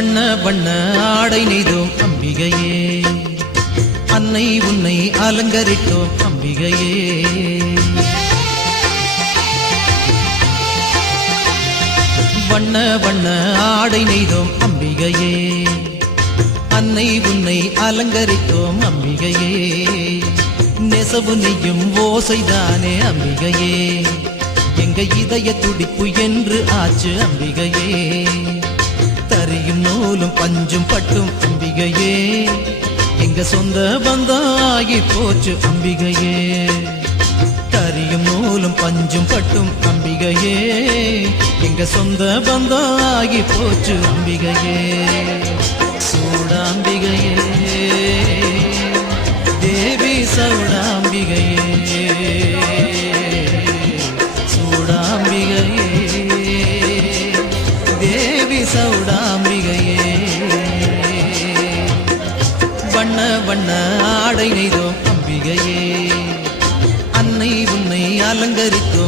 வண்ண வண்ண ஆடை நெய்தோம் அம்பிகையே. அன்னை உன்னை அலங்கரித்தோம் அம்பிகையே. வண்ண வண்ண ஆடை நெய்தோம் அம்பிகையே. அன்னை உன்னை அலங்கரித்தோம் அம்பிகையே. நெசவு நெய்யும் ஓசைதானே அம்பிகையே. எங்க இதய துடிப்பு என்று ஆச்சு அம்பிகையே. தரியும் நூலும் பஞ்சும் பட்டும் அம்பிகையே. எங்க சொந்த பந்தாகி போச்சு அம்பிகையே. தரியும் நூலும் பஞ்சும் பட்டும் அம்பிகையே. எங்க சொந்த பந்தாகி போச்சு அம்பிகையே. சூடாம்பிகையே. தேவி சௌடாம்பிகையே. சூடாம்பிகையே. ஆடை நெய்தோம் அம்பிகையே. அன்னை உன்னை அலங்கரித்தோம்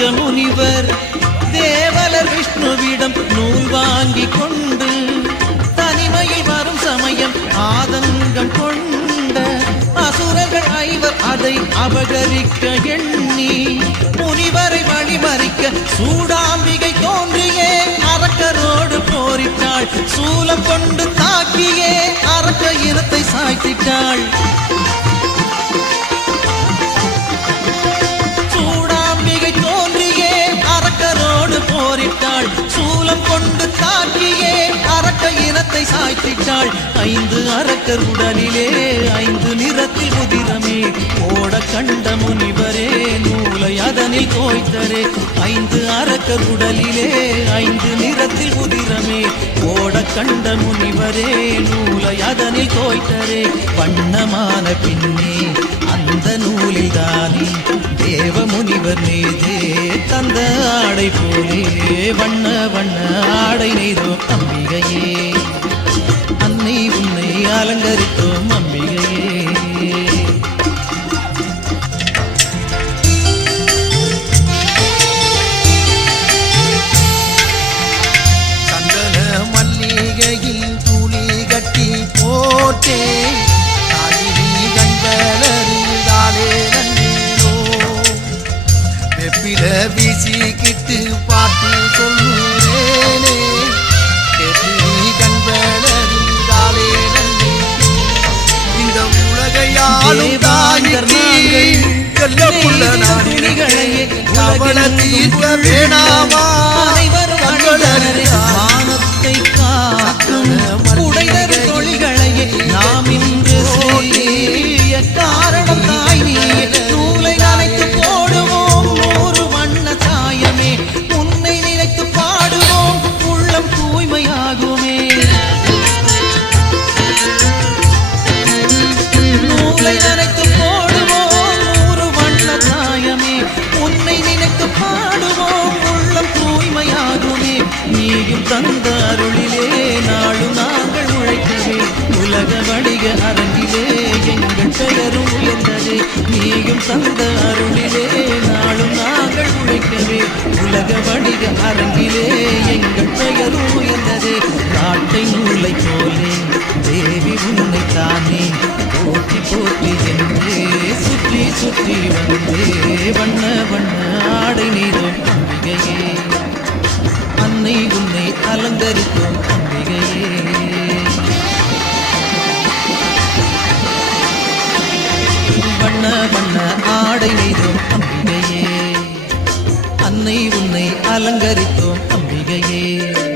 தேவாங்க முனிவர் தேவலர் விஷ்ணுவிடம் நூல் வாங்கி கொண்டு தனிமையில் வரும் சமயம் ஆதங்கம் கொண்ட அசுரர்கள் ஐவர் அதை அபகரிக்க எண்ணி முனிவரை வழிமறிக்க சூடாம்பிகை தோன்றியே அரக்கரோடு போரிட்டாள். சூலம் கொண்டு தாக்கியே அரக்க இனத்தை சாய்த்திட்டாள். கொண்டு தாக்கியே அரக்க இனத்தை சாய்த்திட்டாள். ஐந்து அரக்கர் உடலிலே ஐந்து நிறத்தில் உதிரமே. ஓட கண்ட முனிவரே நூலை அதனில் கோய்த்தரே. ஐந்து அரக்கர் உடலிலே ஐந்து நிறத்தில் உதிரமே. ஓட கண்ட முனிவரே நூலை அதனில் கோய்த்தரே. வண்ணமான பின்னே தேவ முனிவர் மீதே தந்த ஆடை போலே வண்ண வண்ண ஆடை நெய்தோ அம்பிகையே. அன்னை உன்னை அலங்கரித்த புள்ள நானே கவலை தீர்க்க வேணாமா? நீயும் தந்த அருளிலே நாளும் நாங்கள் உழைக்கவே உலக வணிக அரங்கிலே எங்கள் பெயர் உயர்ந்ததே நாட்டை நூலை போலே தேவி உன்னை தானே போட்டி போட்டி என்றே சுற்றி சுற்றி வந்தே வண்ண வண்ண ஆடை ஆடை அம்பிகையே. அன்னை உன்னை அலங்கரித்தோம் அம்பிகையே. வண்ண வண்ண ஆடை நெய்தோம் அம்பிகையே. அன்னை உன்னை அலங்கரித்தோம் அம்பிகையே.